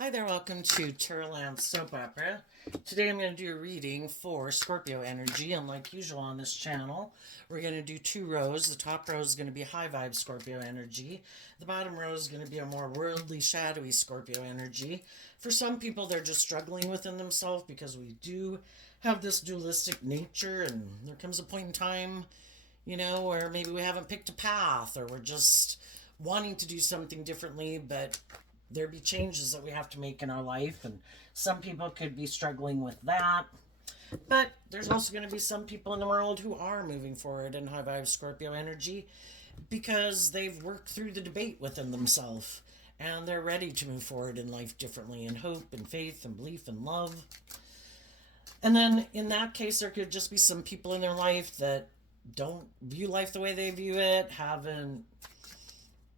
Hi there, welcome to Terraland Soap Opera. Today I'm going to do a reading for Scorpio energy, and like usual on this channel, we're going to do two rows. The top row is going to be high vibe Scorpio energy. The bottom row is going to be a more worldly, shadowy Scorpio energy. For some people, they're just struggling within themselves because we do have this dualistic nature, and there comes a point in time, where maybe we haven't picked a path or we're just wanting to do something differently, but there be changes that we have to make in our life, and some people could be struggling with that. But there's also going to be some people in the world who are moving forward in high vibe Scorpio energy because they've worked through the debate within themselves and they're ready to move forward in life differently in hope and faith and belief and love. And then in that case, there could just be some people in their life that don't view life the way they view it, haven't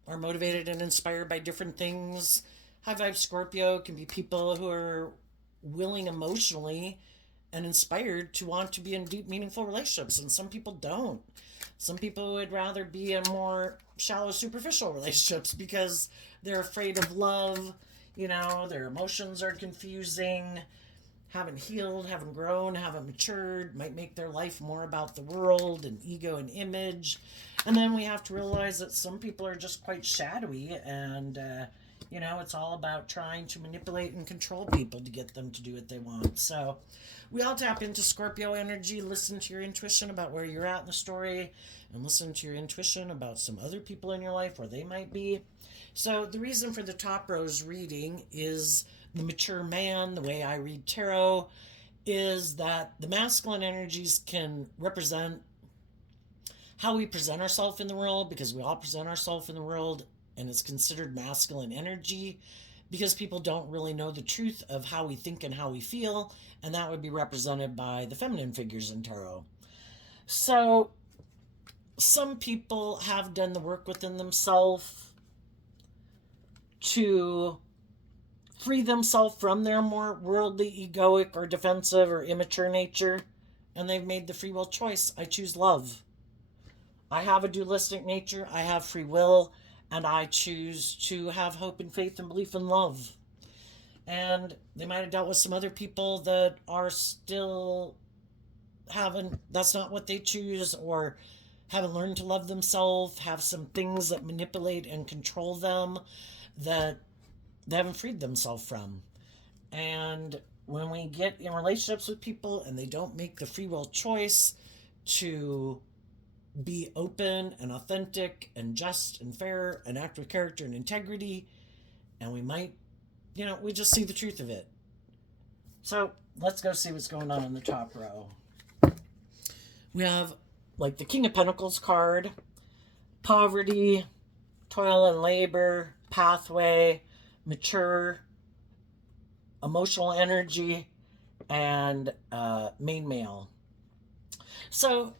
are motivated and inspired by different things. High vibe Scorpio can be people who are willing emotionally and inspired to want to be in deep, meaningful relationships, and some people don't. Some people would rather be in more shallow, superficial relationships because they're afraid of love. Their emotions are confusing, haven't healed, haven't grown, haven't matured, might make their life more about the world and ego and image. And then we have to realize that some people are just quite shadowy, and it's all about trying to manipulate and control people to get them to do what they want. So we all tap into Scorpio energy, listen to your intuition about where you're at in the story, and listen to your intuition about some other people in your life where they might be. So the reason for the top rose reading is the mature man. The way I read tarot is that the masculine energies can represent how we present ourselves in the world, because we all present ourselves in the world and it's considered masculine energy because people don't really know the truth of how we think and how we feel, and that would be represented by the feminine figures in tarot. So some people have done the work within themselves to free themselves from their more worldly, egoic, or defensive or immature nature, and they've made the free will choice. I choose love. I have a dualistic nature, I have free will, and I choose to have hope and faith and belief and love. And they might have dealt with some other people that are still haven't, that's not what they choose, or haven't learned to love themselves, have some things that manipulate and control them that they haven't freed themselves from. And when we get in relationships with people and they don't make the free will choice to be open and authentic and just and fair and act with character and integrity, and we might, we just see the truth of it. So let's go see what's going on in the top row. We have like the King of Pentacles card, poverty, toil and labor, pathway, mature, emotional energy, and main male. So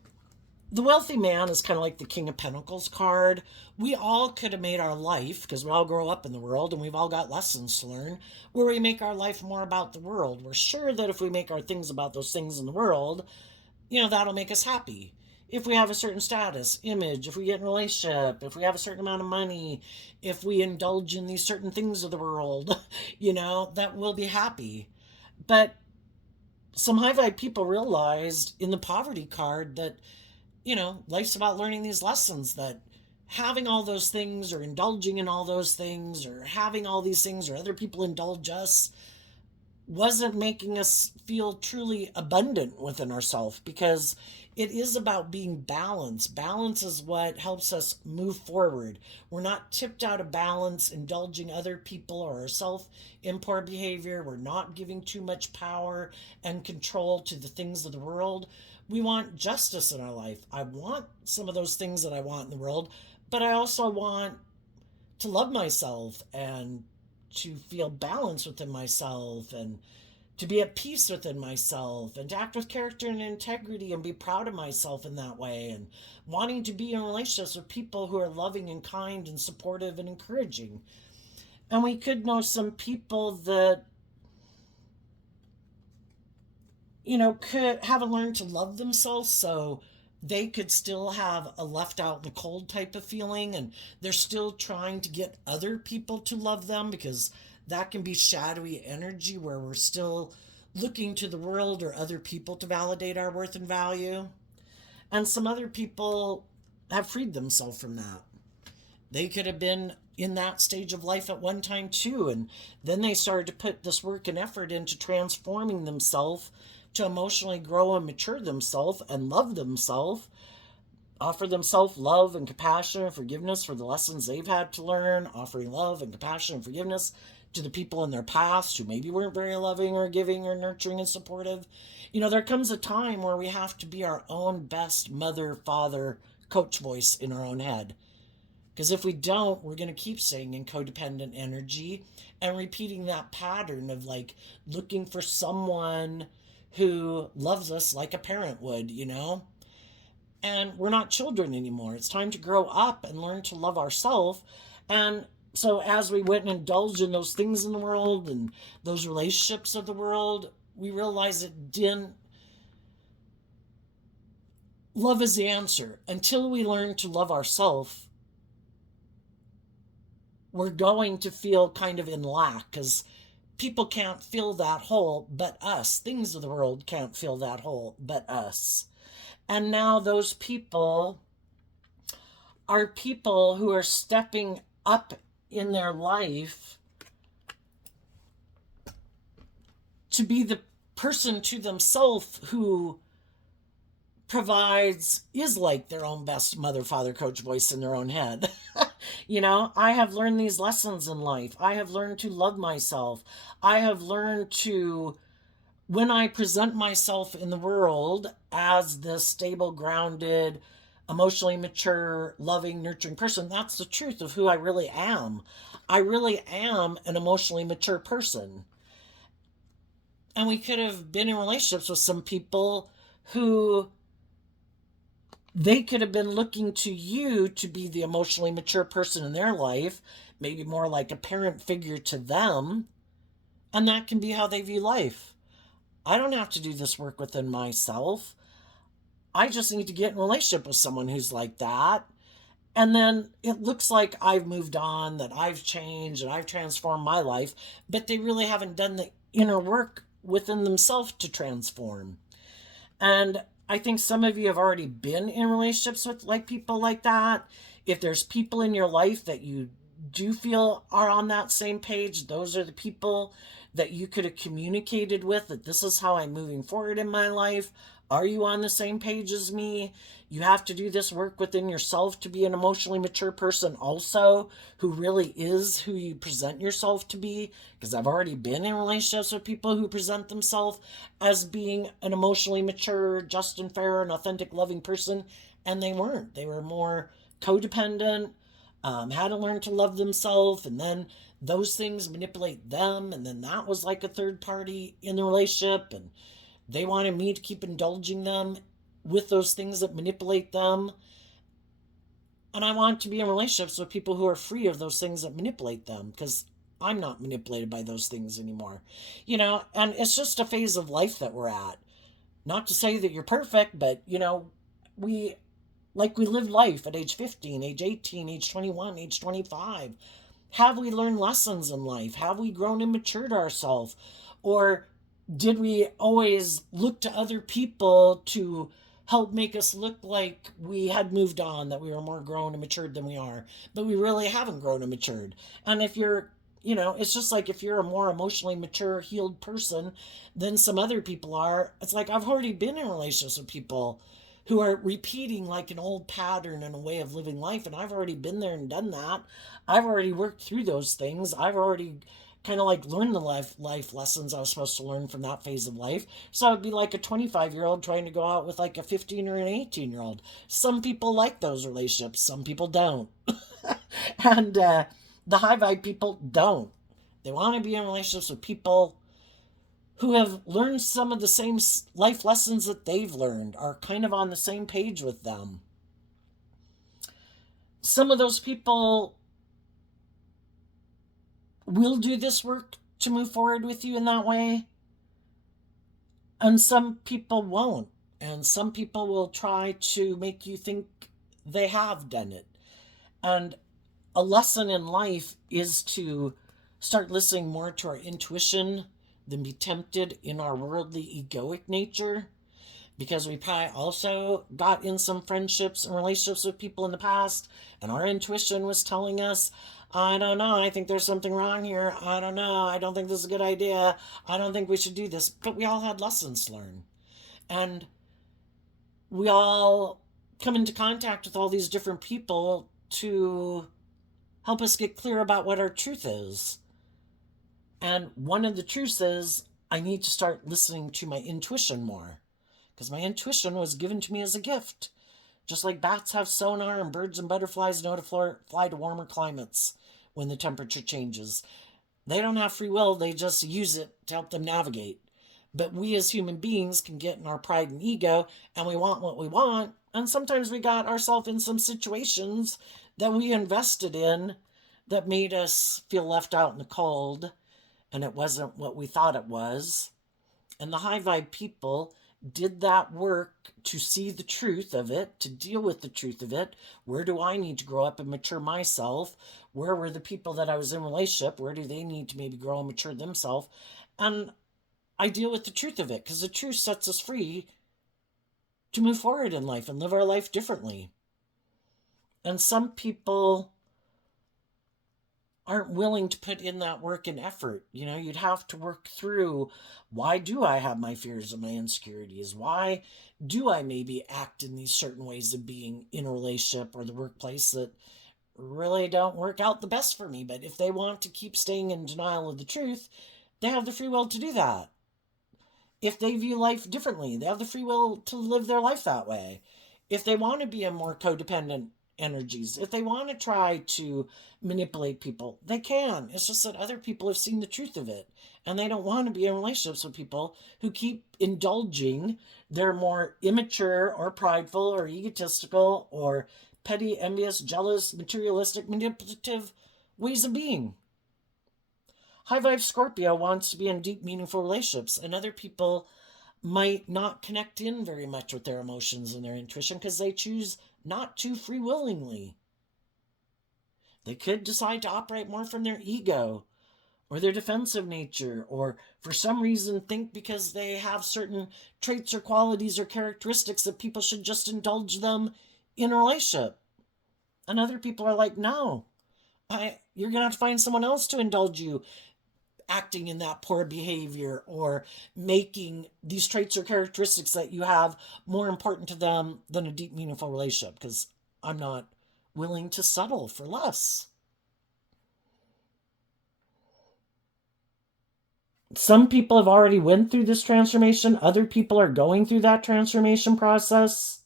the wealthy man is kind of like the King of Pentacles card. We all could have made our life, because we all grow up in the world and we've all got lessons to learn, where we make our life more about the world. We're sure that if we make our things about those things in the world, that'll make us happy. If we have a certain status, image, if we get in a relationship, if we have a certain amount of money, if we indulge in these certain things of the world, that we'll be happy. But some high vibe people realized in the poverty card that, life's about learning these lessons, that having all those things or indulging in all those things or having all these things or other people indulge us wasn't making us feel truly abundant within ourselves, because it is about being balanced. Balance is what helps us move forward. We're not tipped out of balance, indulging other people or ourselves in poor behavior. We're not giving too much power and control to the things of the world. We want justice in our life. I want some of those things that I want in the world, but I also want to love myself and to feel balance within myself, and to be at peace within myself, and to act with character and integrity and be proud of myself in that way, and wanting to be in relationships with people who are loving and kind and supportive and encouraging. And we could know some people that haven't learned to love themselves, so they could still have a left out in the cold type of feeling, and they're still trying to get other people to love them because that can be shadowy energy where we're still looking to the world or other people to validate our worth and value. And some other people have freed themselves from that. They could have been in that stage of life at one time too, and then they started to put this work and effort into transforming themselves to emotionally grow and mature themselves and love themselves, offer themselves love and compassion and forgiveness for the lessons they've had to learn, offering love and compassion and forgiveness to the people in their past who maybe weren't very loving or giving or nurturing and supportive. You know, there comes a time where we have to be our own best mother, father, coach voice in our own head. Because if we don't, we're going to keep staying in codependent energy and repeating that pattern of like looking for someone who loves us like a parent would, you know? And we're not children anymore. It's time to grow up and learn to love ourselves. And so as we went and indulged in those things in the world and those relationships of the world, we realized it didn't. Love is the answer. Until we learn to love ourselves, we're going to feel kind of in lack because people can't fill that hole but us. Things of the world can't fill that hole but us. And now those people are people who are stepping up in their life to be the person to themselves who is like their own best mother, father, coach voice in their own head. You know, I have learned these lessons in life. I have learned to love myself. I have learned to, when I present myself in the world as this stable, grounded, emotionally mature, loving, nurturing person, that's the truth of who I really am. I really am an emotionally mature person. And we could have been in relationships with some people who they could have been looking to you to be the emotionally mature person in their life, maybe more like a parent figure to them. And that can be how they view life. I don't have to do this work within myself. I just need to get in a relationship with someone who's like that. And then it looks like I've moved on, that I've changed, and I've transformed my life, but they really haven't done the inner work within themselves to transform. And I think some of you have already been in relationships with like people like that. If there's people in your life that you do feel are on that same page, those are the people that you could have communicated with, that this is how I'm moving forward in my life. Are you on the same page as me? You have to do this work within yourself to be an emotionally mature person also, who really is who you present yourself to be. Because I've already been in relationships with people who present themselves as being an emotionally mature, just and fair and authentic, loving person, and they weren't. They were more codependent, had to learn to love themselves, and then those things manipulate them, and then that was like a third party in the relationship, and they wanted me to keep indulging them with those things that manipulate them. And I want to be in relationships with people who are free of those things that manipulate them, because I'm not manipulated by those things anymore. You know, and it's just a phase of life that we're at. Not to say that you're perfect, but, you know, we lived life at age 15, age 18, age 21, age 25. Have we learned lessons in life? Have we grown and matured ourselves? Or did we always look to other people to help make us look like we had moved on, that we were more grown and matured than we are? But we really haven't grown and matured. And if you're, you know, it's just like if you're a more emotionally mature, healed person than some other people are, it's like I've already been in relationships with people who are repeating like an old pattern and a way of living life. And I've already been there and done that. I've already worked through those things. I've already kind of like learned the life lessons I was supposed to learn from that phase of life. So I'd be like a 25-year-old trying to go out with like a 15 or an 18-year-old. Some people like those relationships. Some people don't. And the high vibe people don't. They want to be in relationships with people who have learned some of the same life lessons that they've learned, are kind of on the same page with them. Some of those people will do this work to move forward with you in that way, and some people won't. And some people will try to make you think they have done it. And a lesson in life is to start listening more to our intuition than be tempted in our worldly egoic nature, because we probably also got in some friendships and relationships with people in the past, and our intuition was telling us, I don't know, I think there's something wrong here. I don't know, I don't think this is a good idea. I don't think we should do this. But we all had lessons to learn. And we all come into contact with all these different people to help us get clear about what our truth is. And one of the truths is I need to start listening to my intuition more, because my intuition was given to me as a gift. Just like bats have sonar and birds and butterflies know to fly to warmer climates when the temperature changes. They don't have free will, they just use it to help them navigate. But we as human beings can get in our pride and ego, and we want what we want, and sometimes we got ourselves in some situations that we invested in that made us feel left out in the cold, and it wasn't what we thought it was. And the high vibe people did that work to see the truth of it, to deal with the truth of it. Where do I need to grow up and mature myself? Where were the people that I was in relationship? Where do they need to maybe grow and mature themselves? And I deal with the truth of it, because the truth sets us free to move forward in life and live our life differently. And some people aren't willing to put in that work and effort. You'd have to work through, why do I have my fears and my insecurities? Why do I maybe act in these certain ways of being in a relationship or the workplace that really don't work out the best for me? But if they want to keep staying in denial of the truth, they have the free will to do that. If they view life differently, they have the free will to live their life that way. If they want to be in more codependent energies, if they want to try to manipulate people, they can. It's just that other people have seen the truth of it, and they don't want to be in relationships with people who keep indulging their more immature or prideful or egotistical or petty, envious, jealous, materialistic, manipulative ways of being. High vibe Scorpio wants to be in deep, meaningful relationships, and other people might not connect in very much with their emotions and their intuition because they choose not to free willingly. They could decide to operate more from their ego or their defensive nature, or for some reason think because they have certain traits or qualities or characteristics that people should just indulge them in a relationship. And other people are like, no, you're going to have to find someone else to indulge you acting in that poor behavior or making these traits or characteristics that you have more important to them than a deep, meaningful relationship, because I'm not willing to settle for less. Some people have already went through this transformation. Other people are going through that transformation process.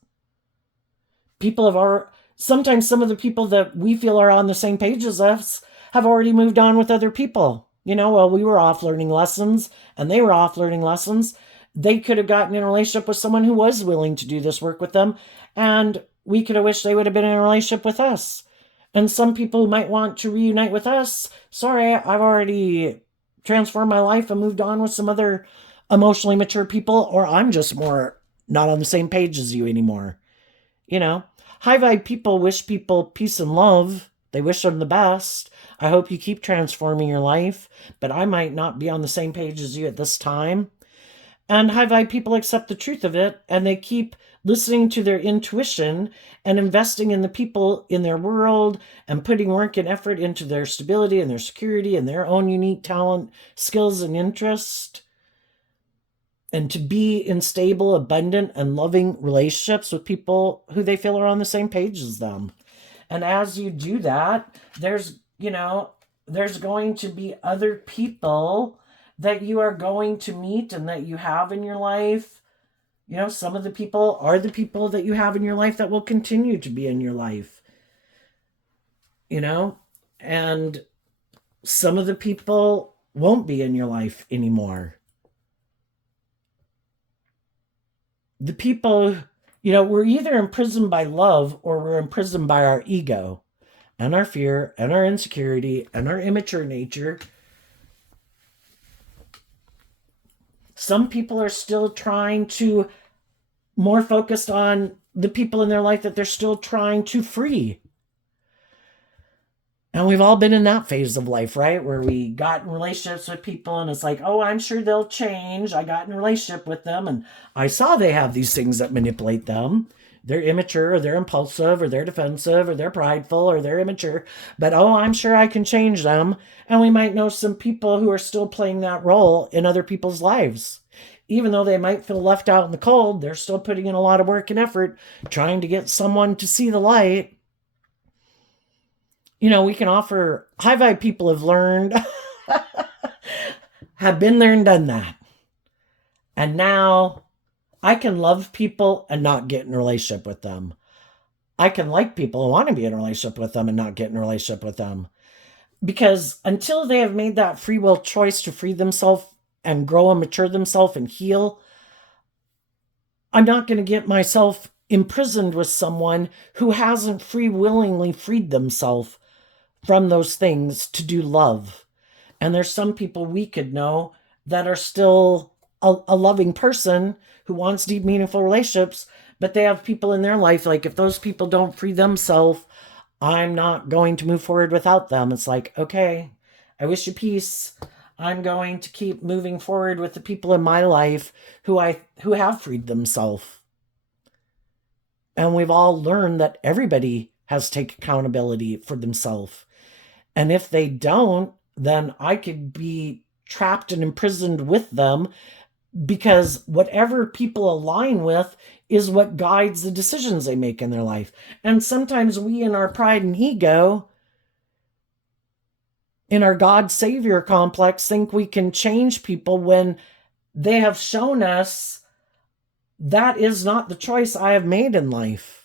Sometimes some of the people that we feel are on the same page as us have already moved on with other people. We were off learning lessons and they were off learning lessons. They could have gotten in a relationship with someone who was willing to do this work with them, and we could have wished they would have been in a relationship with us. And some people who might want to reunite with us, sorry, I've already transformed my life and moved on with some other emotionally mature people, or I'm just more not on the same page as you anymore. High vibe people wish people peace and love. They wish them the best. I hope you keep transforming your life, but I might not be on the same page as you at this time. And high vibe people accept the truth of it, and they keep listening to their intuition and investing in the people in their world and putting work and effort into their stability and their security and their own unique talent, skills, and interest. And to be in stable, abundant, and loving relationships with people who they feel are on the same page as them. And as you do that, there's going to be other people that you are going to meet and that you have in your life. Some of the people are the people that you have in your life that will continue to be in your life. And some of the people won't be in your life anymore. The people, we're either imprisoned by love or we're imprisoned by our ego and our fear and our insecurity and our immature nature. Some people are still trying to more focused on the people in their life that they're still trying to free. And we've all been in that phase of life, right? Where we got in relationships with people and it's like, oh, I'm sure they'll change. I got in a relationship with them and I saw they have these things that manipulate them. They're immature or they're impulsive or they're defensive or they're prideful or they're immature. But oh, I'm sure I can change them. And we might know some people who are still playing that role in other people's lives. Even though they might feel left out in the cold, they're still putting in a lot of work and effort trying to get someone to see the light. We can offer high vibe people have learned, have been there and done that. And now I can love people and not get in a relationship with them. I can like people and want to be in a relationship with them and not get in a relationship with them. Because until they have made that free will choice to free themselves and grow and mature themselves and heal, I'm not going to get myself imprisoned with someone who hasn't free willingly freed themselves from those things to do love. And there's some people we could know that are still a loving person who wants deep, meaningful relationships, but they have people in their life, like if those people don't free themselves, I'm not going to move forward without them. It's like, okay, I wish you peace. I'm going to keep moving forward with the people in my life who have freed themselves. And we've all learned that everybody has to take accountability for themselves. And if they don't, then I could be trapped and imprisoned with them, because whatever people align with is what guides the decisions they make in their life. And sometimes we, in our pride and ego, in our God Savior complex, think we can change people when they have shown us that is not the choice I have made in life.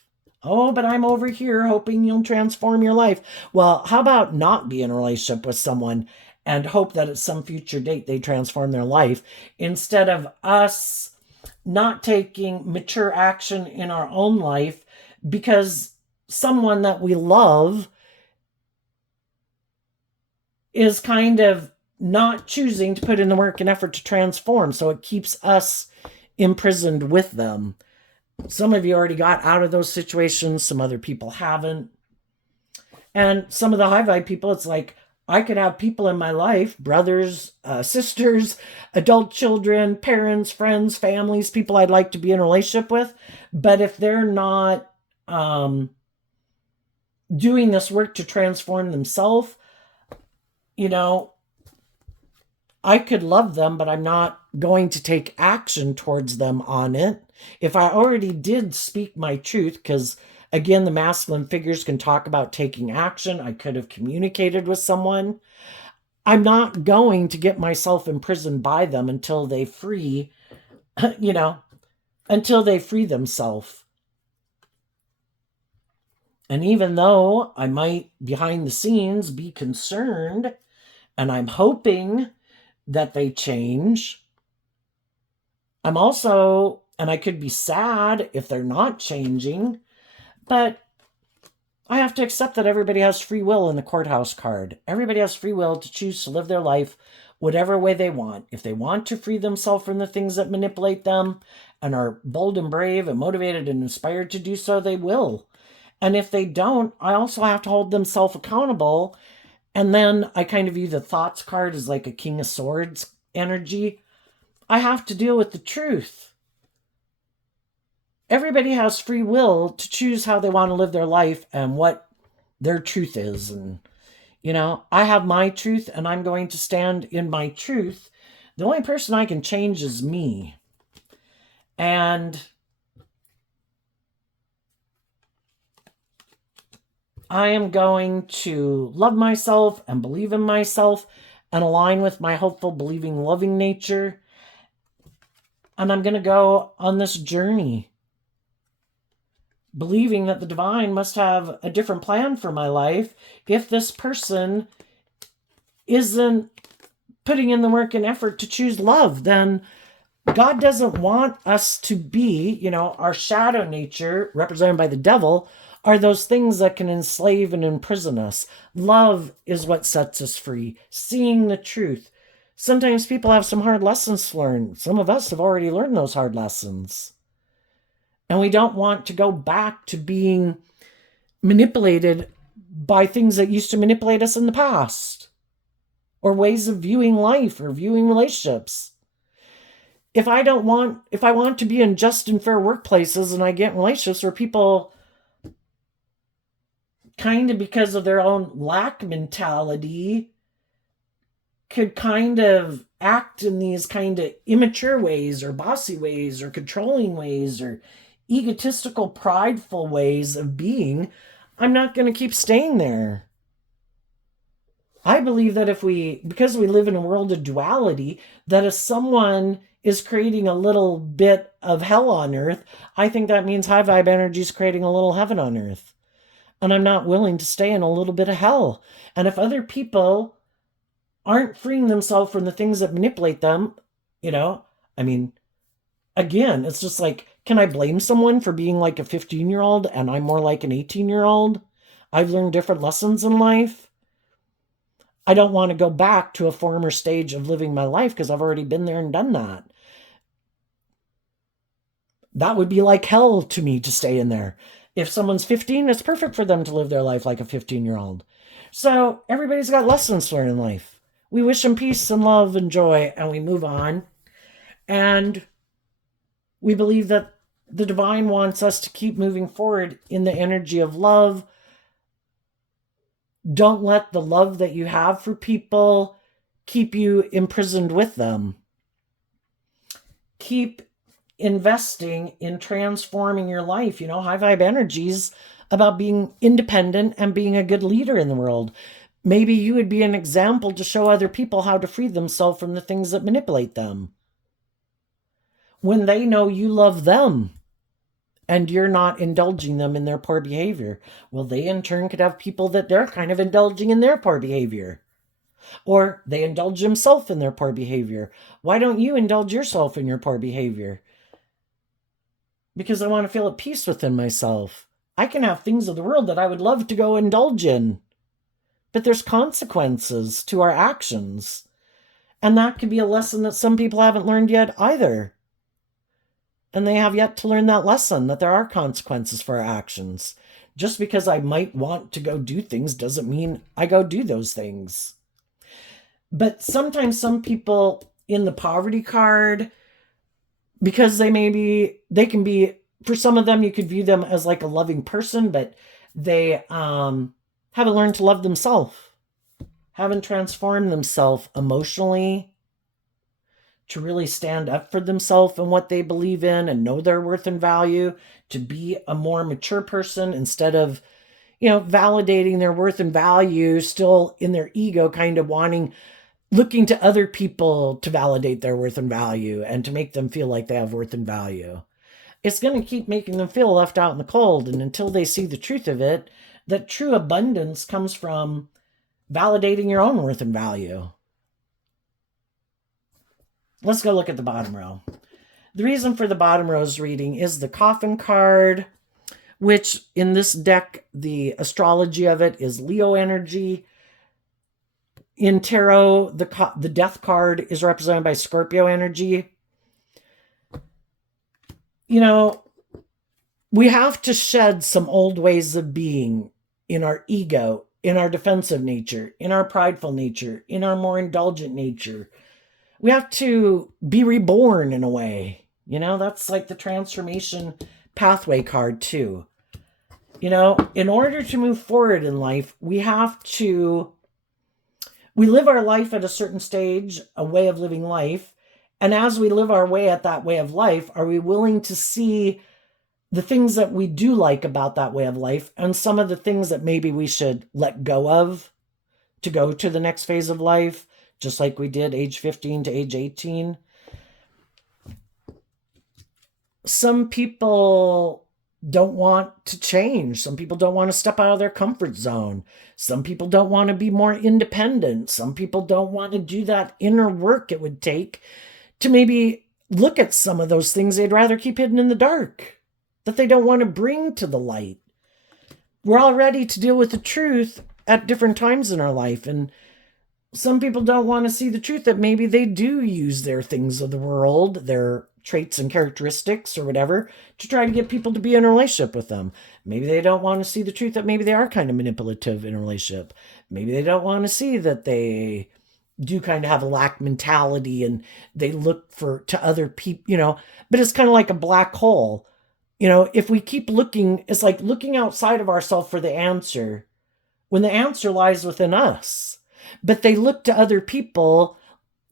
Oh, but I'm over here hoping you'll transform your life. Well, how about not be in a relationship with someone and hope that at some future date they transform their life, instead of us not taking mature action in our own life because someone that we love is kind of not choosing to put in the work and effort to transform. So it keeps us imprisoned with them. Some of you already got out of those situations. Some other people haven't. And some of the high vibe people, it's like, I could have people in my life, brothers, sisters, adult children, parents, friends, families, people I'd like to be in a relationship with. But if they're not doing this work to transform themselves, I could love them, but I'm not going to take action towards them on it. If I already did speak my truth, because again, the masculine figures can talk about taking action. I could have communicated with someone. I'm not going to get myself imprisoned by them until they free, until they free themselves. And even though I might behind the scenes be concerned, and I'm hoping that they change, I'm also, and I could be sad if they're not changing, but I have to accept that everybody has free will in the courthouse card. Everybody has free will to choose to live their life whatever way they want. If they want to free themselves from the things that manipulate them and are bold and brave and motivated and inspired to do so, they will. And if they don't, I also have to hold themselves accountable. And then I kind of view the thoughts card as like a King of Swords energy. I have to deal with the truth. Everybody has free will to choose how they want to live their life and what their truth is. And, I have my truth and I'm going to stand in my truth. The only person I can change is me. And I am going to love myself and believe in myself and align with my hopeful, believing, loving nature. And I'm going to go on this journey, believing that the divine must have a different plan for my life if this person isn't putting in the work and effort to choose love. Then God doesn't want us to be, our shadow nature, represented by the devil, are those things that can enslave and imprison us. Love is what sets us free. Seeing the truth. Sometimes people have some hard lessons to learn. Some of us have already learned those hard lessons. And we don't want to go back to being manipulated by things that used to manipulate us in the past, or ways of viewing life or viewing relationships. If I want to be in just and fair workplaces, and I get in relationships where people kind of, because of their own lack mentality, could kind of act in these kind of immature ways or bossy ways or controlling ways or egotistical, prideful ways of being, I'm not going to keep staying there. I believe that because we live in a world of duality, that if someone is creating a little bit of hell on earth, I think that means high vibe energy is creating a little heaven on earth. And I'm not willing to stay in a little bit of hell. And if other people aren't freeing themselves from the things that manipulate them, again, it's just like, can I blame someone for being like a 15-year-old and I'm more like an 18-year-old? I've learned different lessons in life. I don't want to go back to a former stage of living my life because I've already been there and done that. That would be like hell to me to stay in there. If someone's 15, it's perfect for them to live their life like a 15-year-old. So everybody's got lessons to learn in life. We wish them peace and love and joy, and we move on. And we believe that the divine wants us to keep moving forward in the energy of love. Don't let the love that you have for people keep you imprisoned with them. Keep investing in transforming your life. High vibe energies about being independent and being a good leader in the world. Maybe you would be an example to show other people how to free themselves from the things that manipulate them. When they know you love them and you're not indulging them in their poor behavior, well, they in turn could have people that they're kind of indulging in their poor behavior. Or they indulge themselves in their poor behavior. Why don't you indulge yourself in your poor behavior? Because I want to feel at peace within myself. I can have things of the world that I would love to go indulge in. But there's consequences to our actions. And that could be a lesson that some people haven't learned yet either. And they have yet to learn that lesson, that there are consequences for our actions. Just because I might want to go do things doesn't mean I go do those things. But sometimes some people in the poverty card, because they can be, for some of them, you could view them as like a loving person, but they haven't learned to love themselves, haven't transformed themselves emotionally to really stand up for themselves and what they believe in and know their worth and value, to be a more mature person instead of, validating their worth and value still in their ego, kind of looking to other people to validate their worth and value and to make them feel like they have worth and value. It's going to keep making them feel left out in the cold. And until they see the truth of it, that true abundance comes from validating your own worth and value. Let's go look at the bottom row. The reason for the bottom row's reading is the Coffin card, which in this deck, the astrology of it is Leo energy. In tarot, the death card is represented by Scorpio energy. We have to shed some old ways of being in our ego, in our defensive nature, in our prideful nature, in our more indulgent nature. We have to be reborn in a way. That's like the transformation pathway card too. In order to move forward in life, we live our life at a certain stage, a way of living life. And as we live our way at that way of life, are we willing to see the things that we do like about that way of life and some of the things that maybe we should let go of to go to the next phase of life, just like we did age 15 to age 18? Some people don't want to change. Some people don't want to step out of their comfort zone. Some people don't want to be more independent. Some people don't want to do that inner work it would take to maybe look at some of those things they'd rather keep hidden in the dark, that they don't want to bring to the light. We're all ready to deal with the truth at different times in our life, and some people don't want to see the truth that maybe they do use their things of the world, their traits and characteristics or whatever to try to get people to be in a relationship with them. Maybe they don't want to see the truth that maybe they are kind of manipulative in a relationship. Maybe they don't want to see that they do kind of have a lack mentality and they look for to other people, but it's kind of like a black hole. If we keep looking, it's like looking outside of ourselves for the answer when the answer lies within us. But they look to other people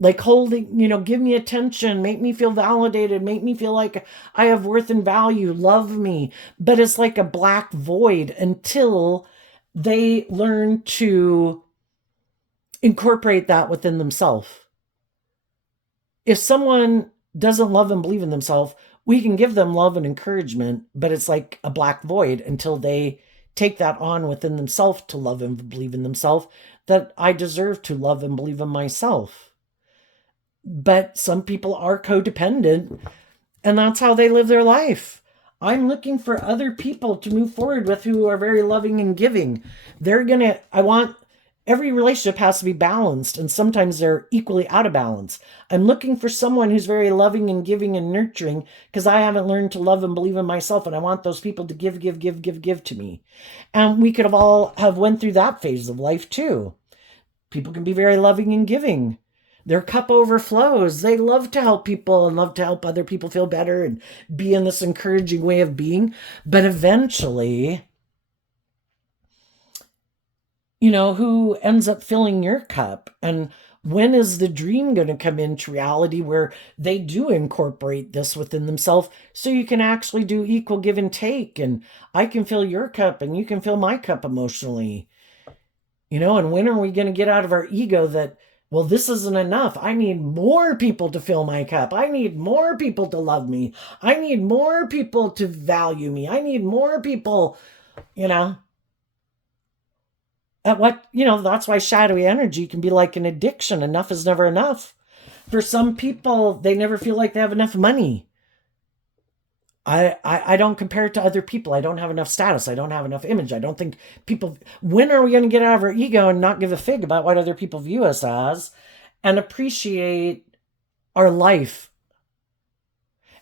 like holding, give me attention, make me feel validated, make me feel like I have worth and value, love me. But it's like a black void until they learn to incorporate that within themselves. If someone doesn't love and believe in themselves, we can give them love and encouragement, but it's like a black void until they take that on within themselves to love and believe in themselves, that I deserve to love and believe in myself. But some people are codependent, and that's how they live their life. I'm looking for other people to move forward with who are very loving and giving. Every relationship has to be balanced, and sometimes they're equally out of balance. I'm looking for someone who's very loving and giving and nurturing because I haven't learned to love and believe in myself, and I want those people to give to me. And we could have went through that phase of life too. People can be very loving and giving. Their cup overflows. They love to help people and love to help other people feel better and be in this encouraging way of being. But eventually, who ends up filling your cup? And when is the dream going to come into reality where they do incorporate this within themselves so you can actually do equal give and take, and I can fill your cup and you can fill my cup emotionally? And when are we going to get out of our ego that, well, this isn't enough. I need more people to fill my cup. I need more people to love me. I need more people to value me. I need more people, that's why shadowy energy can be like an addiction. Enough is never enough. For some people, they never feel like they have enough money. I don't compare it to other people. I don't have enough status. I don't have enough image. I don't think people, when are we going to get out of our ego and not give a fig about what other people view us as and appreciate our life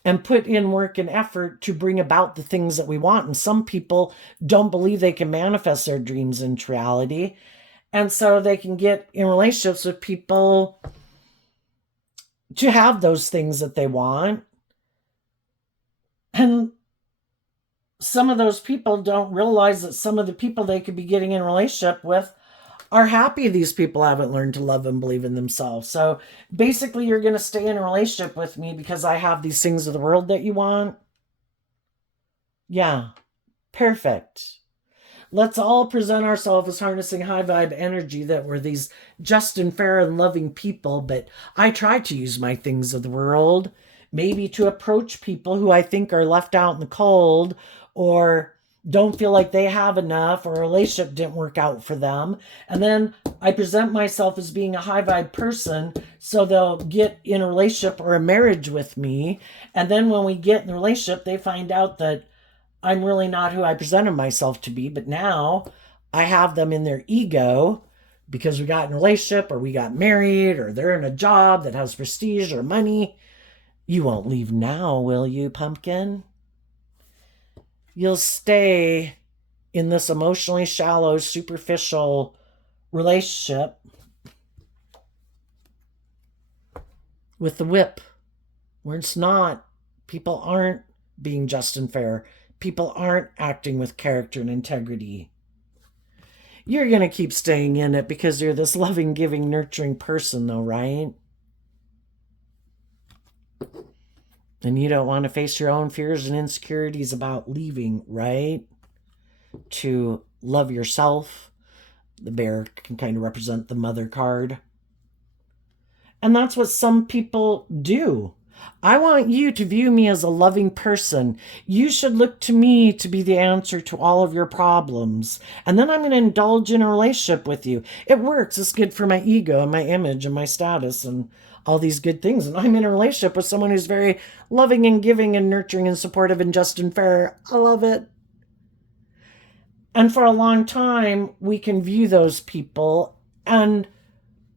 and put in work and effort to bring about the things that we want? And some people don't believe they can manifest their dreams into reality. And so they can get in relationships with people to have those things that they want. And some of those people don't realize that some of the people they could be getting in a relationship with are happy these people haven't learned to love and believe in themselves. So basically, you're going to stay in a relationship with me because I have these things of the world that you want? Yeah, perfect. Let's all present ourselves as harnessing high vibe energy, that we're these just and fair and loving people, but I try to use my things of the world maybe to approach people who I think are left out in the cold or don't feel like they have enough, or a relationship didn't work out for them. And then I present myself as being a high vibe person, so they'll get in a relationship or a marriage with me. And then when we get in the relationship, they find out that I'm really not who I presented myself to be, but now I have them in their ego because we got in a relationship or we got married or they're in a job that has prestige or money. You won't leave now, will you, pumpkin? You'll stay in this emotionally shallow, superficial relationship with the whip, where it's not, people aren't being just and fair. People aren't acting with character and integrity. You're going to keep staying in it because you're this loving, giving, nurturing person, though, right? And you don't want to face your own fears and insecurities about leaving, right? To love yourself. The bear can kind of represent the mother card. And that's what some people do. I want you to view me as a loving person. You should look to me to be the answer to all of your problems. And then I'm going to indulge in a relationship with you. It works. It's good for my ego and my image and my status and all these good things. And I'm in a relationship with someone who's very loving and giving and nurturing and supportive and just and fair. I love it. And for a long time, we can view those people, and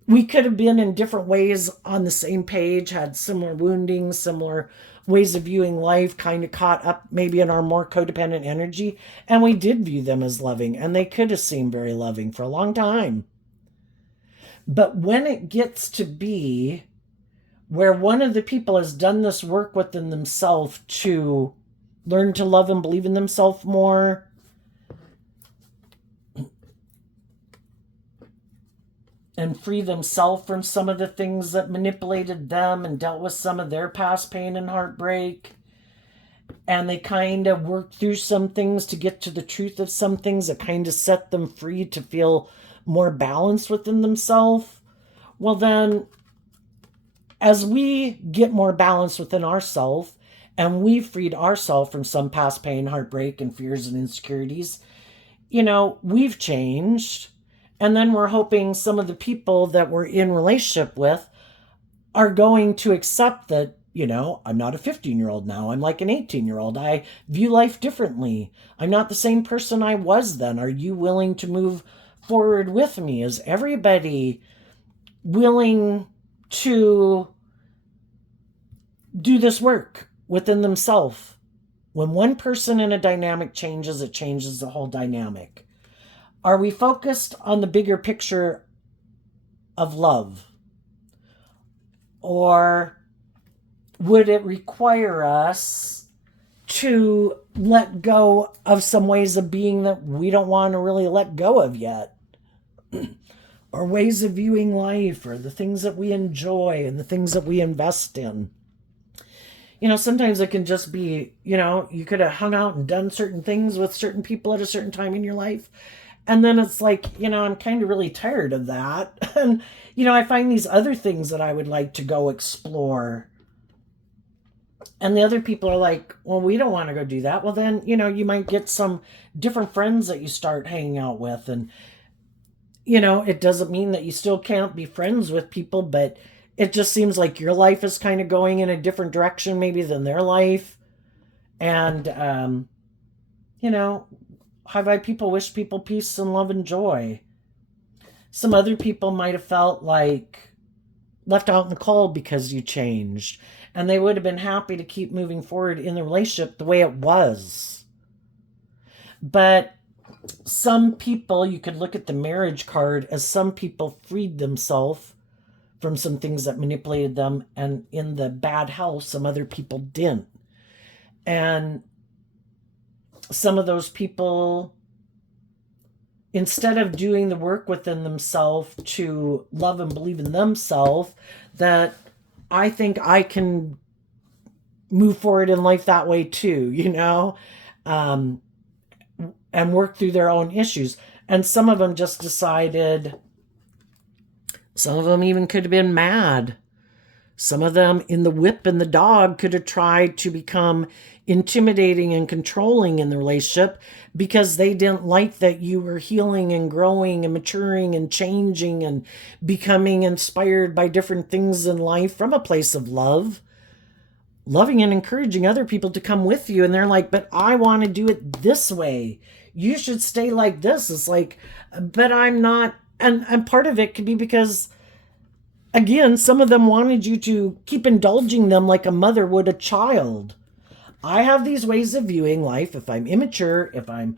we could have been in different ways on the same page, had similar wounding, similar ways of viewing life kind of caught up maybe in our more codependent energy, and we did view them as loving, and they could have seemed very loving for a long time. But when it gets to be where one of the people has done this work within themselves to learn to love and believe in themselves more, and free themselves from some of the things that manipulated them and dealt with some of their past pain and heartbreak, and they kind of worked through some things to get to the truth of some things that kind of set them free to feel more balanced within themselves, well then, as we get more balanced within ourselves and we've freed ourselves from some past pain, heartbreak, and fears and insecurities, we've changed. And then we're hoping some of the people that we're in relationship with are going to accept that, I'm not a 15-year-old now. I'm like an 18-year-old. I view life differently. I'm not the same person I was then. Are you willing to move forward with me? Is everybody willing to do this work within themselves? When one person in a dynamic changes, it changes the whole dynamic. Are we focused on the bigger picture of love? Or would it require us to let go of some ways of being that we don't want to really let go of yet? Or ways of viewing life, or the things that we enjoy and the things that we invest in? Sometimes it can just be, you could have hung out and done certain things with certain people at a certain time in your life. And then it's like, I'm kind of really tired of that. And, I find these other things that I would like to go explore. And the other people are like, well, we don't want to go do that. Well, then, you might get some different friends that you start hanging out with. And, it doesn't mean that you still can't be friends with people, but it just seems like your life is kind of going in a different direction maybe than their life. And, high-vibe people wish people peace and love and joy. Some other people might have felt like left out in the cold because you changed, and they would have been happy to keep moving forward in the relationship the way it was. But some people, you could look at the marriage card as some people freed themselves from some things that manipulated them, and in the bad house, some other people didn't. And some of those people, instead of doing the work within themselves to love and believe in themselves, that I think I can move forward in life that way too, and work through their own issues. And some of them just decided, some of them even could have been mad. Some of them in the whip and the dog could have tried to become intimidating and controlling in the relationship because they didn't like that you were healing and growing and maturing and changing and becoming inspired by different things in life from a place of love, loving and encouraging other people to come with you. And they're like, but I want to do it this way. You should stay like this. It's like, but I'm not. And part of it could be because, again, some of them wanted you to keep indulging them like a mother would a child. I have these ways of viewing life. If I'm immature, if I'm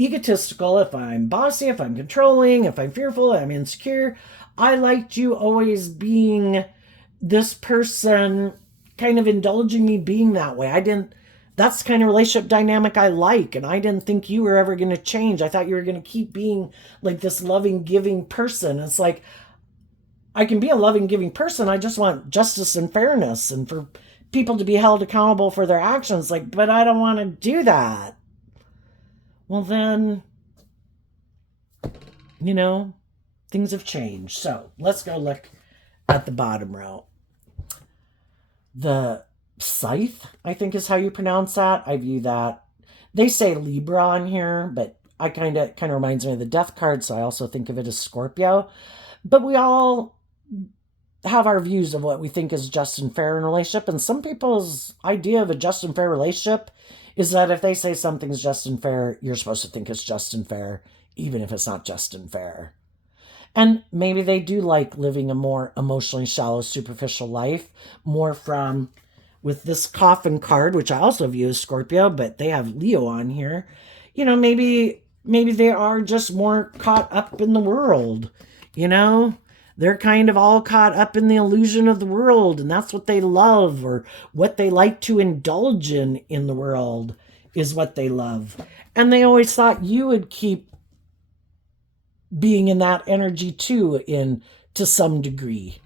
egotistical, if I'm bossy, if I'm controlling, if I'm fearful, I'm insecure, I liked you always being this person, kind of indulging me being that way. That's the kind of relationship dynamic I like, and I didn't think you were ever going to change. I thought you were going to keep being like this loving, giving person. It's like, I can be a loving, giving person. I just want justice and fairness and for people to be held accountable for their actions. Like, but I don't want to do that. Well, then, things have changed. So let's go look at the bottom row. The Scythe, I think is how you pronounce that. I view that. They say Libra on here, but I kind of reminds me of the Death card, so I also think of it as Scorpio. But we all have our views of what we think is just and fair in a relationship, and some people's idea of a just and fair relationship is that if they say something's just and fair, you're supposed to think it's just and fair, even if it's not just and fair. And maybe they do like living a more emotionally shallow, superficial life, more from with this coffin card, which I also view as Scorpio, but they have Leo on here. Maybe they are just more caught up in the world. They're kind of all caught up in the illusion of the world, and that's what they love, or what they like to indulge in the world is what they love. And they always thought you would keep being in that energy too, to some degree.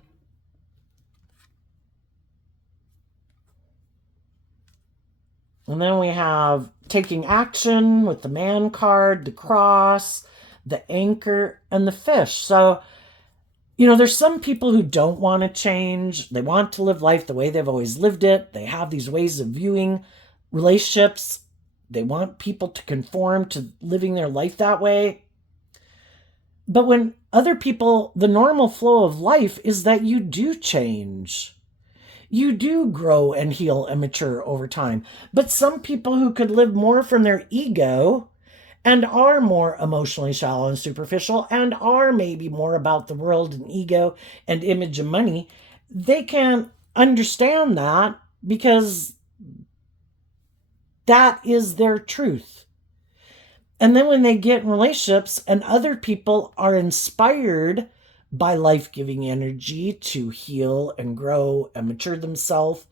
And then we have taking action with the man card, the cross, the anchor, and the fish. So, there's some people who don't want to change. They want to live life the way they've always lived it. They have these ways of viewing relationships. They want people to conform to living their life that way. But when other people, the normal flow of life is that you do change. You do grow and heal and mature over time. But some people who could live more from their ego and are more emotionally shallow and superficial and are maybe more about the world and ego and image and money, they can't understand that because that is their truth. And then when they get in relationships and other people are inspired by life-giving energy to heal and grow and mature themselves,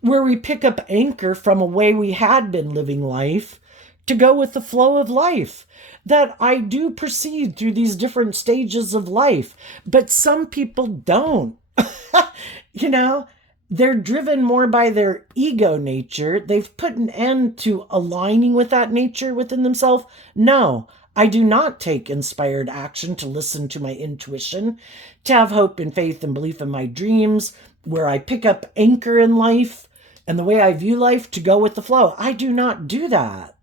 where we pick up anchor from a way we had been living life to go with the flow of life, that I do proceed through these different stages of life, but some people don't. They're driven more by their ego nature. They've put an end to aligning with that nature within themselves. No, I do not take inspired action to listen to my intuition, to have hope and faith and belief in my dreams, where I pick up anchor in life and the way I view life to go with the flow. I do not do that.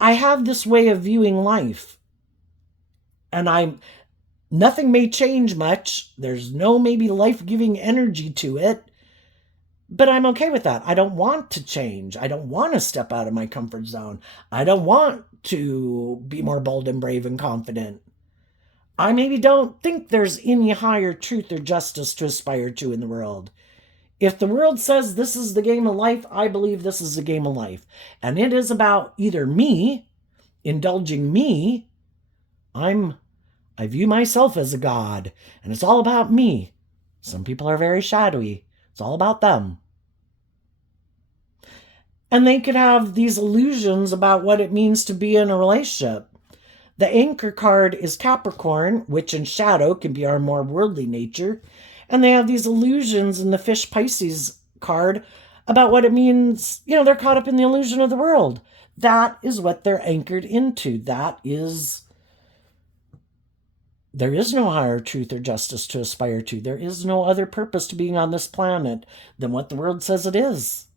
I have this way of viewing life, and nothing may change much. There's no maybe life-giving energy to it, but I'm okay with that. I don't want to change. I don't want to step out of my comfort zone. I don't want to be more bold and brave and confident. I maybe don't think there's any higher truth or justice to aspire to in the world. If the world says this is the game of life, I believe this is the game of life. And it is about either me, indulging me. I view myself as a god, and it's all about me. Some people are very shadowy. It's all about them. And they could have these illusions about what it means to be in a relationship. The anchor card is Capricorn, which in shadow can be our more worldly nature. And they have these illusions in the Fish Pisces card about what it means. They're caught up in the illusion of the world. That is what they're anchored into. There is no higher truth or justice to aspire to. There is no other purpose to being on this planet than what the world says it is.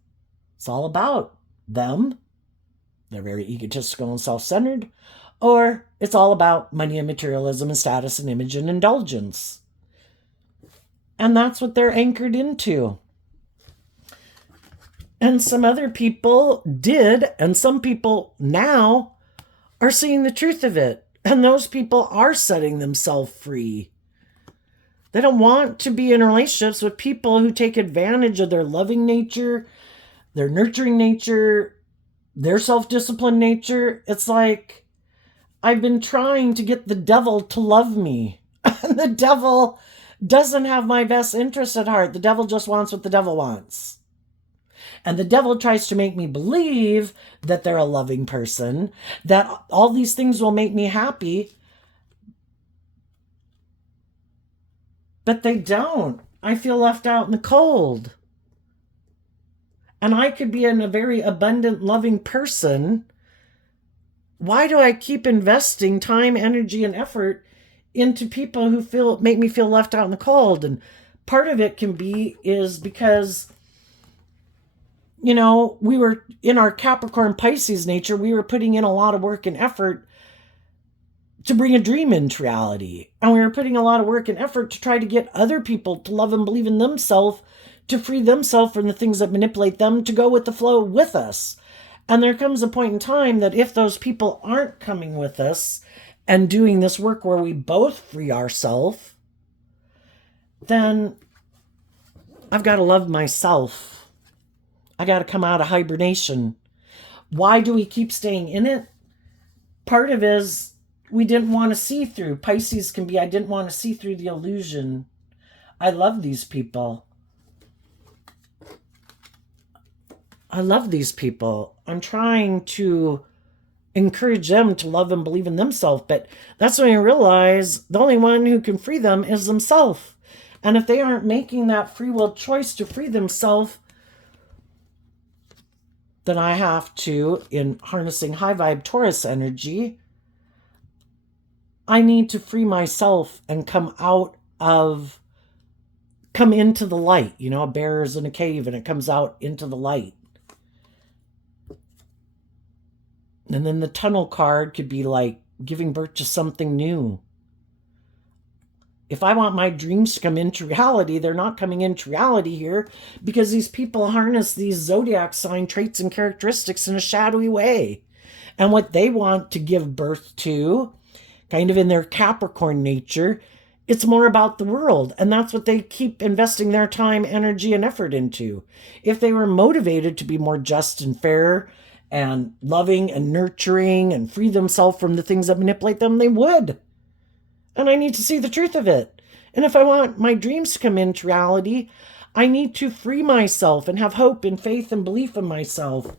It's all about them. They're very egotistical and self-centered. Or it's all about money and materialism and status and image and indulgence. And that's what they're anchored into. And some other people did, and some people now are seeing the truth of it. And those people are setting themselves free. They don't want to be in relationships with people who take advantage of their loving nature, their nurturing nature, their self-disciplined nature. It's like, I've been trying to get the devil to love me. And the devil doesn't have my best interest at heart. The devil just wants what the devil wants. And the devil tries to make me believe that they're a loving person, that all these things will make me happy. But they don't. I feel left out in the cold. And I could be a very abundant, loving person. Why do I keep investing time, energy, and effort into people who make me feel left out in the cold? And part of it is because, we were in our Capricorn Pisces nature, we were putting in a lot of work and effort to bring a dream into reality. And we were putting a lot of work and effort to try to get other people to love and believe in themselves, to free themselves from the things that manipulate them, to go with the flow with us. And there comes a point in time that if those people aren't coming with us and doing this work where we both free ourselves, then I've got to love myself. I got to come out of hibernation. Why do we keep staying in it? Part of it is we didn't want to see through. Pisces can be, I didn't want to see through the illusion. I love these people. I love these people. I'm trying to encourage them to love and believe in themselves, but that's when I realize the only one who can free them is themselves. And if they aren't making that free will choice to free themselves, then I have to, in harnessing high vibe Taurus energy, I need to free myself and come into the light. You know, a bear is in a cave and it comes out into the light. And then the tunnel card could be like giving birth to something new. If I want my dreams to come into reality, they're not coming into reality here because these people harness these zodiac sign traits and characteristics in a shadowy way. And what they want to give birth to, kind of in their Capricorn nature, it's more about the world. And that's what they keep investing their time, energy, and effort into. If they were motivated to be more just and fair and loving and nurturing and free themselves from the things that manipulate them, they would. And I need to see the truth of it. And if I want my dreams to come into reality, I need to free myself and have hope and faith and belief in myself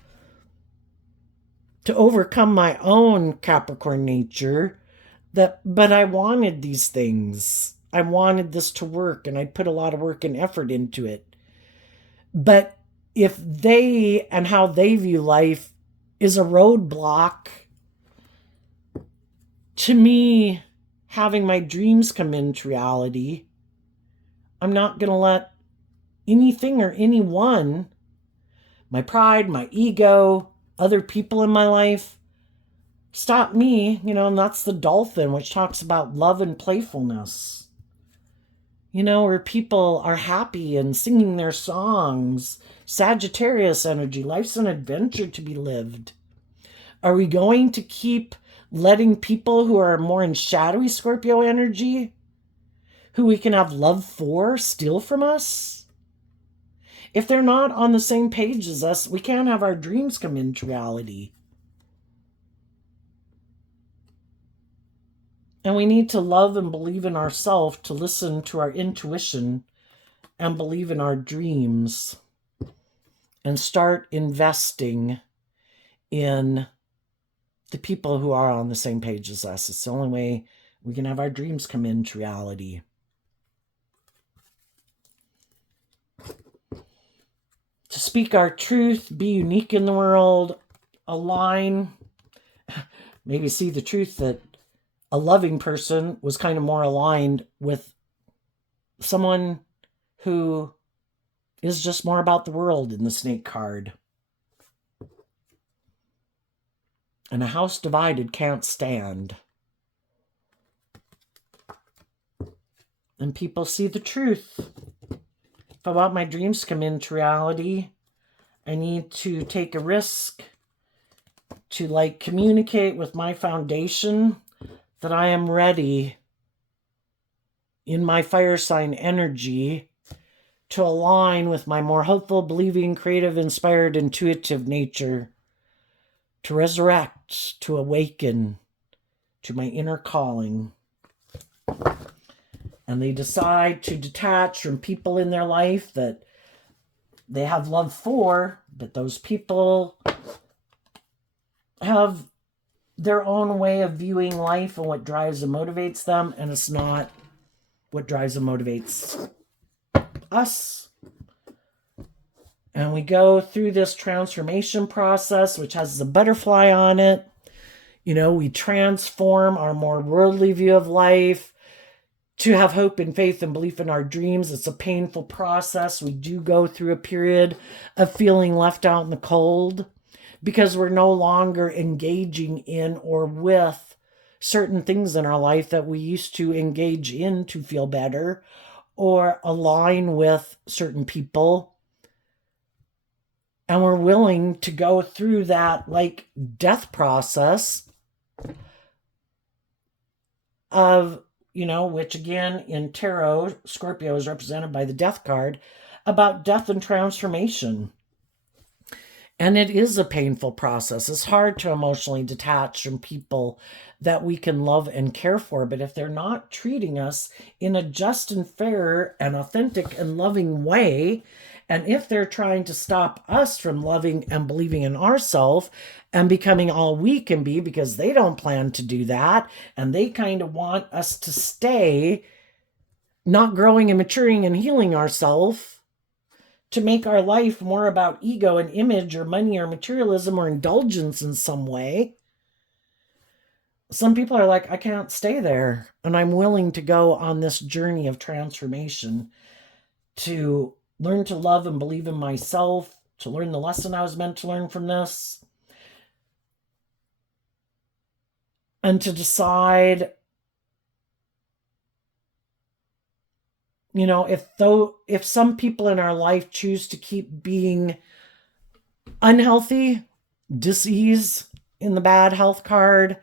to overcome my own Capricorn nature. But I wanted these things. I wanted this to work, and I put a lot of work and effort into it. But if they and how they view life is a roadblock to me having my dreams come into reality, I'm not going to let anything or anyone, my pride, my ego, other people in my life, stop me, and that's the dolphin, which talks about love and playfulness. Where people are happy and singing their songs. Sagittarius energy, life's an adventure to be lived. Are we going to keep letting people who are more in shadowy Scorpio energy, who we can have love for, steal from us? If they're not on the same page as us, we can't have our dreams come into reality. And we need to love and believe in ourselves, to listen to our intuition and believe in our dreams and start investing in the people who are on the same page as us. It's the only way we can have our dreams come into reality. To speak our truth, be unique in the world, align, maybe see the truth that a loving person was kind of more aligned with someone who is just more about the world in the snake card. And a house divided can't stand. And people see the truth. If I want my dreams to come into reality, I need to take a risk to communicate with my foundation that I am ready in my fire sign energy to align with my more hopeful, believing, creative, inspired, intuitive nature, to resurrect, to awaken to my inner calling. And they decide to detach from people in their life that they have love for, but those people have their own way of viewing life and what drives and motivates them, and it's not what drives and motivates us. And we go through this transformation process, which has the butterfly on it. We transform our more worldly view of life to have hope and faith and belief in our dreams. It's a painful process. We do go through a period of feeling left out in the cold because we're no longer engaging in or with certain things in our life that we used to engage in to feel better or align with certain people. And we're willing to go through that death process of, which again in tarot, Scorpio is represented by the death card, about death and transformation. And it is a painful process. It's hard to emotionally detach from people that we can love and care for. But if they're not treating us in a just and fair and authentic and loving way, and if they're trying to stop us from loving and believing in ourselves and becoming all we can be, because they don't plan to do that, and they kind of want us to stay not growing and maturing and healing ourselves, to make our life more about ego and image or money or materialism or indulgence in some way. Some people are like, I can't stay there. And I'm willing to go on this journey of transformation to learn to love and believe in myself, to learn the lesson I was meant to learn from this, and to decide, if some people in our life choose to keep being unhealthy, disease in the bad health card,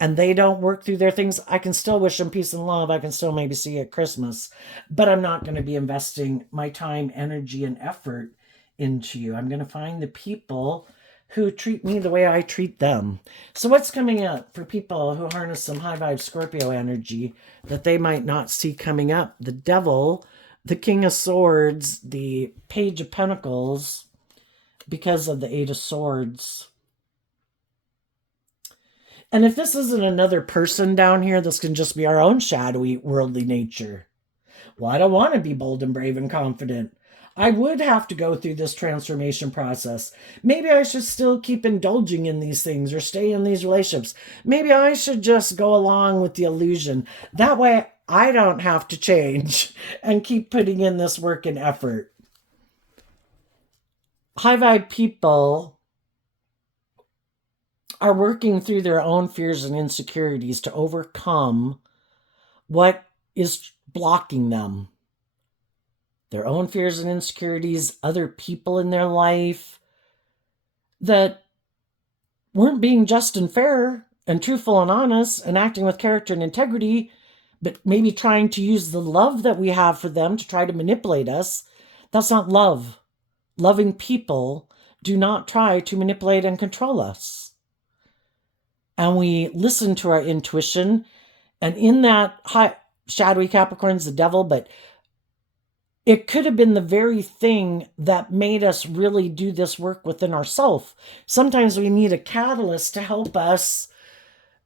and they don't work through their things, I can still wish them peace and love. I can still maybe see at Christmas, but I'm not going to be investing my time, energy, and effort into you. I'm going to find the people who treat me the way I treat them. So what's coming up for people who harness some high vibe Scorpio energy that they might not see coming up? The Devil, the King of Swords, the Page of Pentacles, because of the Eight of Swords. And if this isn't another person down here, this can just be our own shadowy worldly nature. Well, I don't want to be bold and brave and confident. I would have to go through this transformation process. Maybe I should still keep indulging in these things or stay in these relationships. Maybe I should just go along with the illusion. That way I don't have to change and keep putting in this work and effort. High vibe people are working through their own fears and insecurities to overcome what is blocking them. Their own fears and insecurities, other people in their life that weren't being just and fair and truthful and honest and acting with character and integrity, but maybe trying to use the love that we have for them to try to manipulate us. That's not love. Loving people do not try to manipulate and control us. And we listen to our intuition. And in that shadowy Capricorn's the devil, but it could have been the very thing that made us really do this work within ourselves. Sometimes we need a catalyst to help us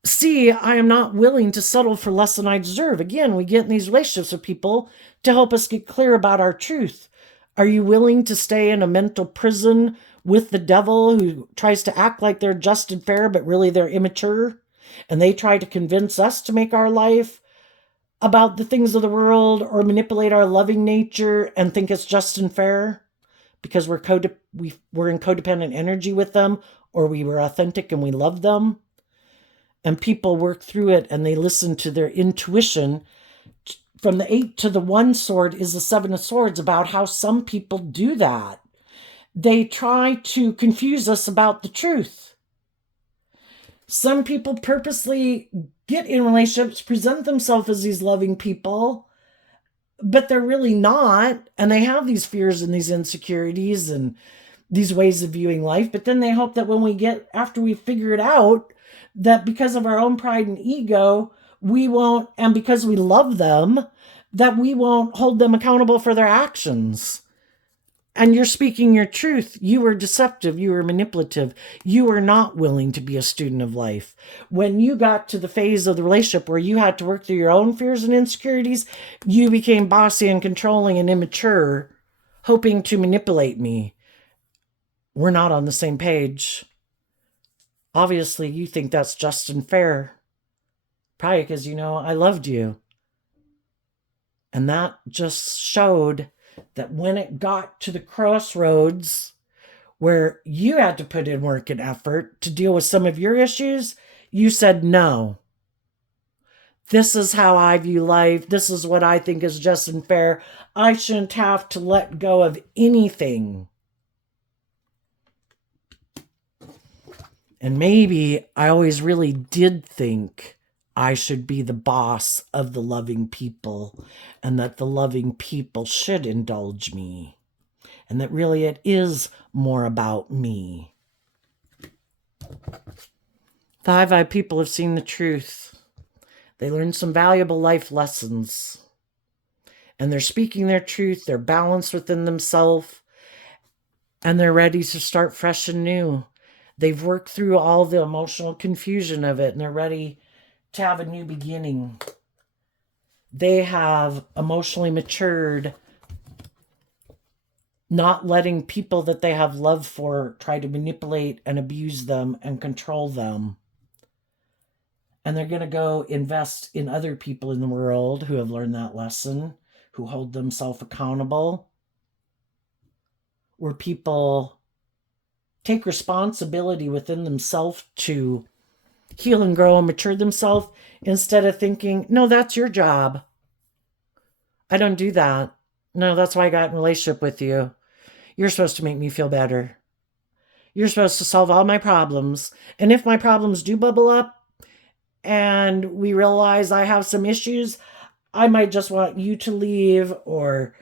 see, I am not willing to settle for less than I deserve. Again, we get in these relationships with people to help us get clear about our truth. Are you willing to stay in a mental prison with the devil who tries to act like they're just and fair, but really they're immature? And they try to convince us to make our life about the things of the world or manipulate our loving nature and think it's just and fair because we're in codependent energy with them, or we were authentic and we love them. And people work through it and they listen to their intuition. From the 8 to the 1 sword is the 7 of Swords, about how some people do that. They try to confuse us about the truth. Some people purposely get in relationships, present themselves as these loving people, but they're really not. And they have these fears and these insecurities and these ways of viewing life. But then they hope that after we figure it out, that because of our own pride and ego, we won't, and because we love them, that we won't hold them accountable for their actions. And you're speaking your truth. You were deceptive. You were manipulative. You were not willing to be a student of life. When you got to the phase of the relationship where you had to work through your own fears and insecurities, you became bossy and controlling and immature, hoping to manipulate me. We're not on the same page. Obviously, you think that's just and fair. Probably because I loved you. And that just showed that when it got to the crossroads where you had to put in work and effort to deal with some of your issues, you said, no. This is how I view life. This is what I think is just and fair. I shouldn't have to let go of anything. And maybe I always really did think I should be the boss of the loving people and that the loving people should indulge me. and that really it is more about me. The high vibe people have seen the truth. They learned some valuable life lessons. And they're speaking their truth. They're balanced within themselves. And they're ready to start fresh and new. They've worked through all the emotional confusion of it. And they're ready to have a new beginning. They have emotionally matured, not letting people that they have love for try to manipulate and abuse them and control them. And they're going to go invest in other people in the world who have learned that lesson, who hold themselves accountable, where people take responsibility within themselves to heal and grow and mature themselves instead of thinking, no, that's your job. I don't do that. No, that's why I got in a relationship with you. You're supposed to make me feel better. You're supposed to solve all my problems. And if my problems do bubble up and we realize I have some issues, I might just want you to leave or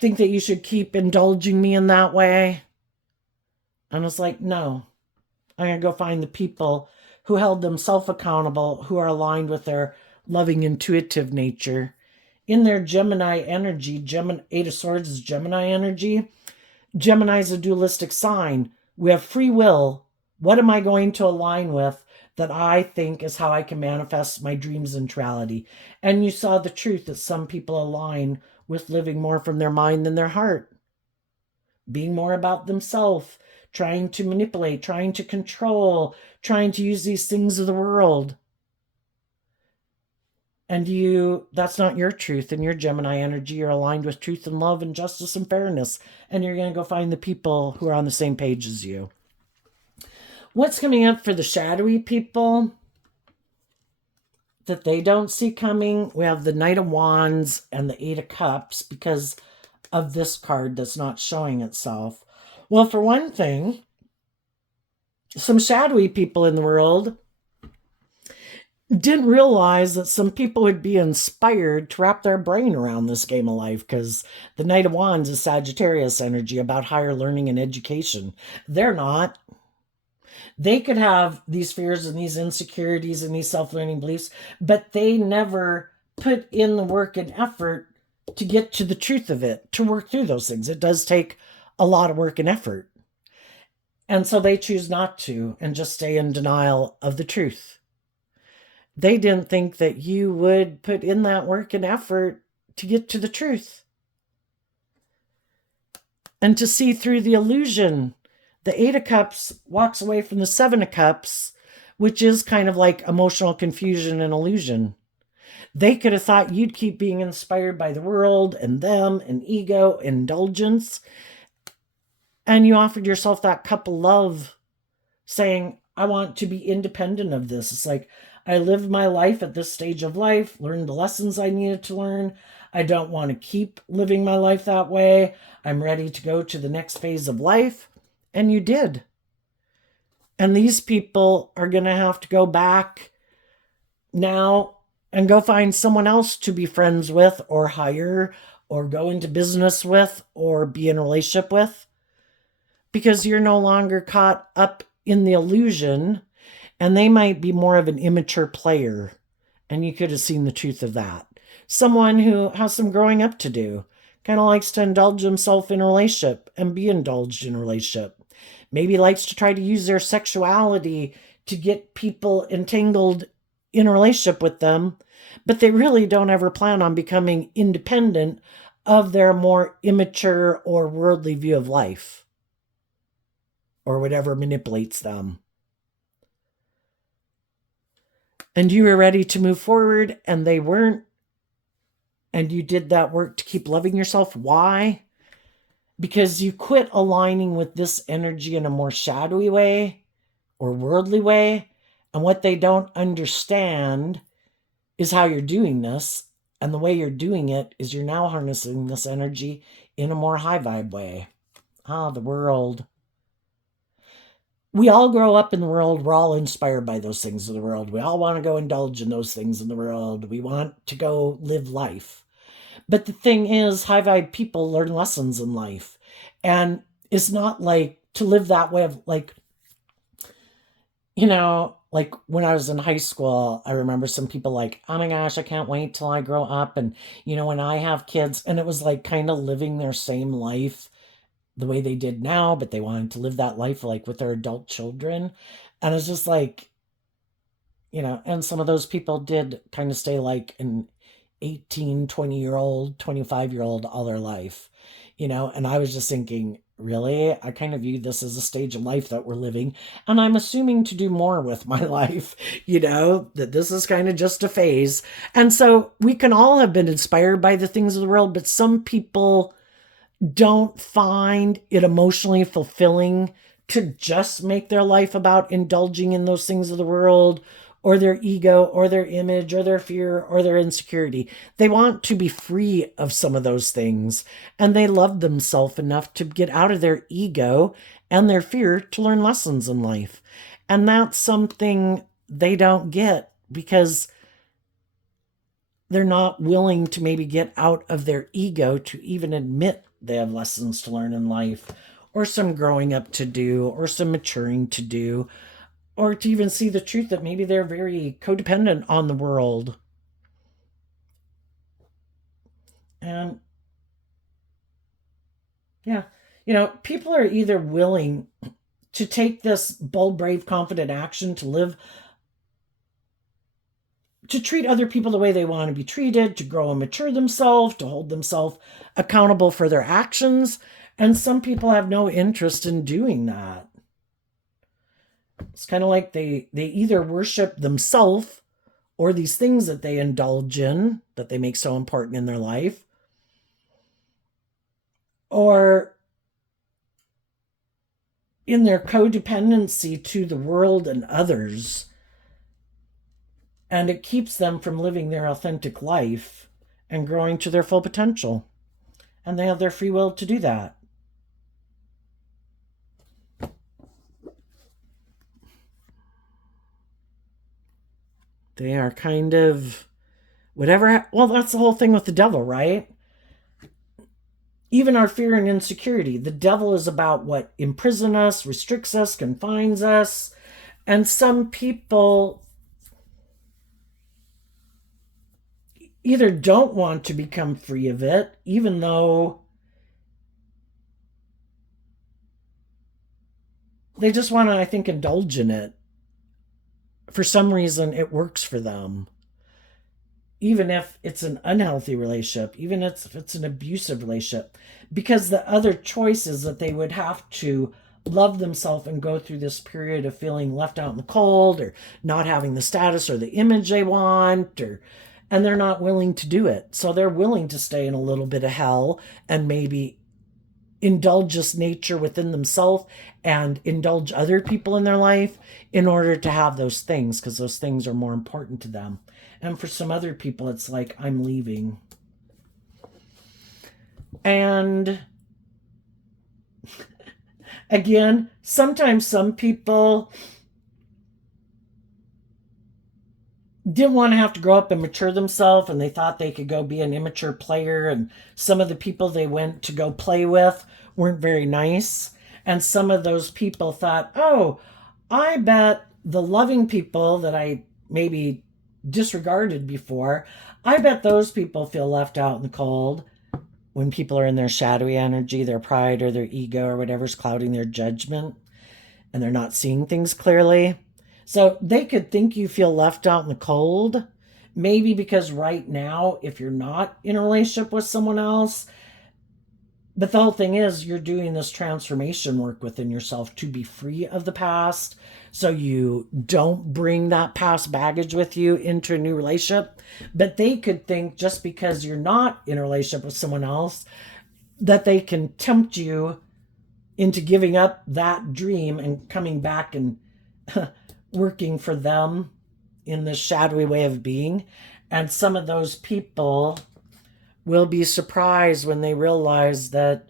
think that you should keep indulging me in that way. And it's like, no, I'm going to go find the people who held themselves accountable, who are aligned with their loving, intuitive nature. In their Gemini energy, Eight of Swords is Gemini energy. Gemini is a dualistic sign. We have free will. What am I going to align with that I think is how I can manifest my dreams into reality? And you saw the truth that some people align with living more from their mind than their heart. Being more about themselves, trying to manipulate, trying to control, trying to use these things of the world. And that's not your truth. And your Gemini energy, you're aligned with truth and love and justice and fairness. And you're going to go find the people who are on the same page as you. What's coming up for the shadowy people that they don't see coming? We have the Knight of Wands and the Eight of Cups because of this card that's not showing itself. Well, for one thing, some shadowy people in the world didn't realize that some people would be inspired to wrap their brain around this game of life, because the Knight of Wands is Sagittarius energy about higher learning and education. They're not. They could have these fears and these insecurities and these self-learning beliefs, but they never put in the work and effort to get to the truth of it, to work through those things. It does take a lot of work and effort. And so they choose not to and just stay in denial of the truth. They didn't think that you would put in that work and effort to get to the truth and to see through the illusion. The Eight of Cups walks away from the Seven of Cups, which is kind of like emotional confusion and illusion. They could have thought you'd keep being inspired by the world and them and ego, indulgence. And you offered yourself that cup of love, saying, I want to be independent of this. It's like, I lived my life at this stage of life, learned the lessons I needed to learn. I don't want to keep living my life that way. I'm ready to go to the next phase of life. And you did. And these people are going to have to go back now and go find someone else to be friends with or hire or go into business with or be in a relationship with, because you're no longer caught up in the illusion. And they might be more of an immature player. And you could have seen the truth of that. Someone who has some growing up to do. Kind of likes to indulge himself in a relationship and be indulged in a relationship. Maybe likes to try to use their sexuality to get people entangled in a relationship with them. But they really don't ever plan on becoming independent of their more immature or worldly view of life. Or whatever manipulates them. And you were ready to move forward and they weren't. And you did that work to keep loving yourself. Why? Because you quit aligning with this energy in a more shadowy way or worldly way. And what they don't understand is how you're doing this. And the way you're doing it is you're now harnessing this energy in a more high vibe way. The world. We all grow up in the world. We're all inspired by those things in the world. We all want to go indulge in those things in the world. We want to go live life. But the thing is, high vibe people learn lessons in life. And it's not like to live that way of like, like when I was in high school, I remember some people like, oh my gosh, I can't wait till I grow up. And, when I have kids, and it was like kind of living their same life the way they did now, but they wanted to live that life like with their adult children. And it's just like, and some of those people did kind of stay like an 18, 20-year old, 25-year-old all their life, and I was just thinking, really? I kind of view this as a stage of life that we're living, and I'm assuming to do more with my life, that this is kind of just a phase. And so we can all have been inspired by the things of the world, but some people don't find it emotionally fulfilling to just make their life about indulging in those things of the world or their ego or their image or their fear or their insecurity. They want to be free of some of those things, and they love themselves enough to get out of their ego and their fear to learn lessons in life. And that's something they don't get because they're not willing to maybe get out of their ego to even admit they have lessons to learn in life, or some growing up to do, or some maturing to do, or to even see the truth that maybe they're very codependent on the world. And yeah, people are either willing to take this bold, brave, confident action to live, to treat other people the way they want to be treated, to grow and mature themselves, to hold themselves accountable for their actions. And some people have no interest in doing that. It's kind of like they either worship themselves or these things that they indulge in that they make so important in their life, or in their codependency to the world and others. And it keeps them from living their authentic life and growing to their full potential. And they have their free will to do that. They are kind of whatever. Well, that's the whole thing with the devil, right? Even our fear and insecurity. The devil is about what imprisons us, restricts us, confines us. And some people either don't want to become free of it, even though they just want to, I think, indulge in it. For some reason, it works for them. Even if it's an unhealthy relationship, even if it's an abusive relationship, because the other choice is that they would have to love themselves and go through this period of feeling left out in the cold or not having the status or the image they want, and they're not willing to do it. So they're willing to stay in a little bit of hell and maybe indulge this nature within themselves and indulge other people in their life in order to have those things, because those things are more important to them. And for some other people, it's like, I'm leaving. And again, sometimes some people didn't want to have to grow up and mature themselves, and they thought they could go be an immature player, and some of the people they went to go play with weren't very nice, and some of those people thought, oh, I bet the loving people that I maybe disregarded before, I bet those people feel left out in the cold when people are in their shadowy energy, their pride or their ego or whatever's clouding their judgment, and they're not seeing things clearly. So they could think you feel left out in the cold, maybe because right now, if you're not in a relationship with someone else, but the whole thing is you're doing this transformation work within yourself to be free of the past, so you don't bring that past baggage with you into a new relationship. But they could think just because you're not in a relationship with someone else that they can tempt you into giving up that dream and coming back and working for them in this shadowy way of being. And some of those people will be surprised when they realize that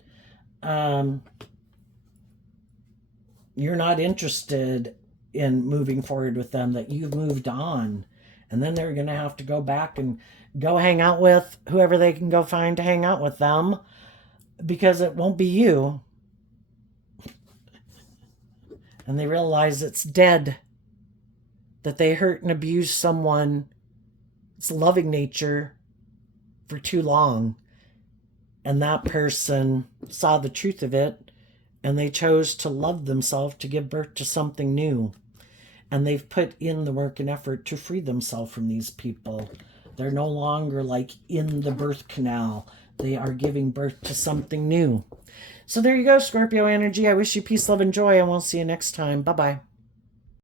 you're not interested in moving forward with them, that you've moved on. And then they're going to have to go back and go hang out with whoever they can go find to hang out with them, because it won't be you. And they realize it's dead, that they hurt and abused someone's loving nature for too long. And that person saw the truth of it, and they chose to love themselves to give birth to something new. And they've put in the work and effort to free themselves from these people. They're no longer like in the birth canal. They are giving birth to something new. So there you go, Scorpio energy. I wish you peace, love, and joy, and we'll see you next time. Bye-bye.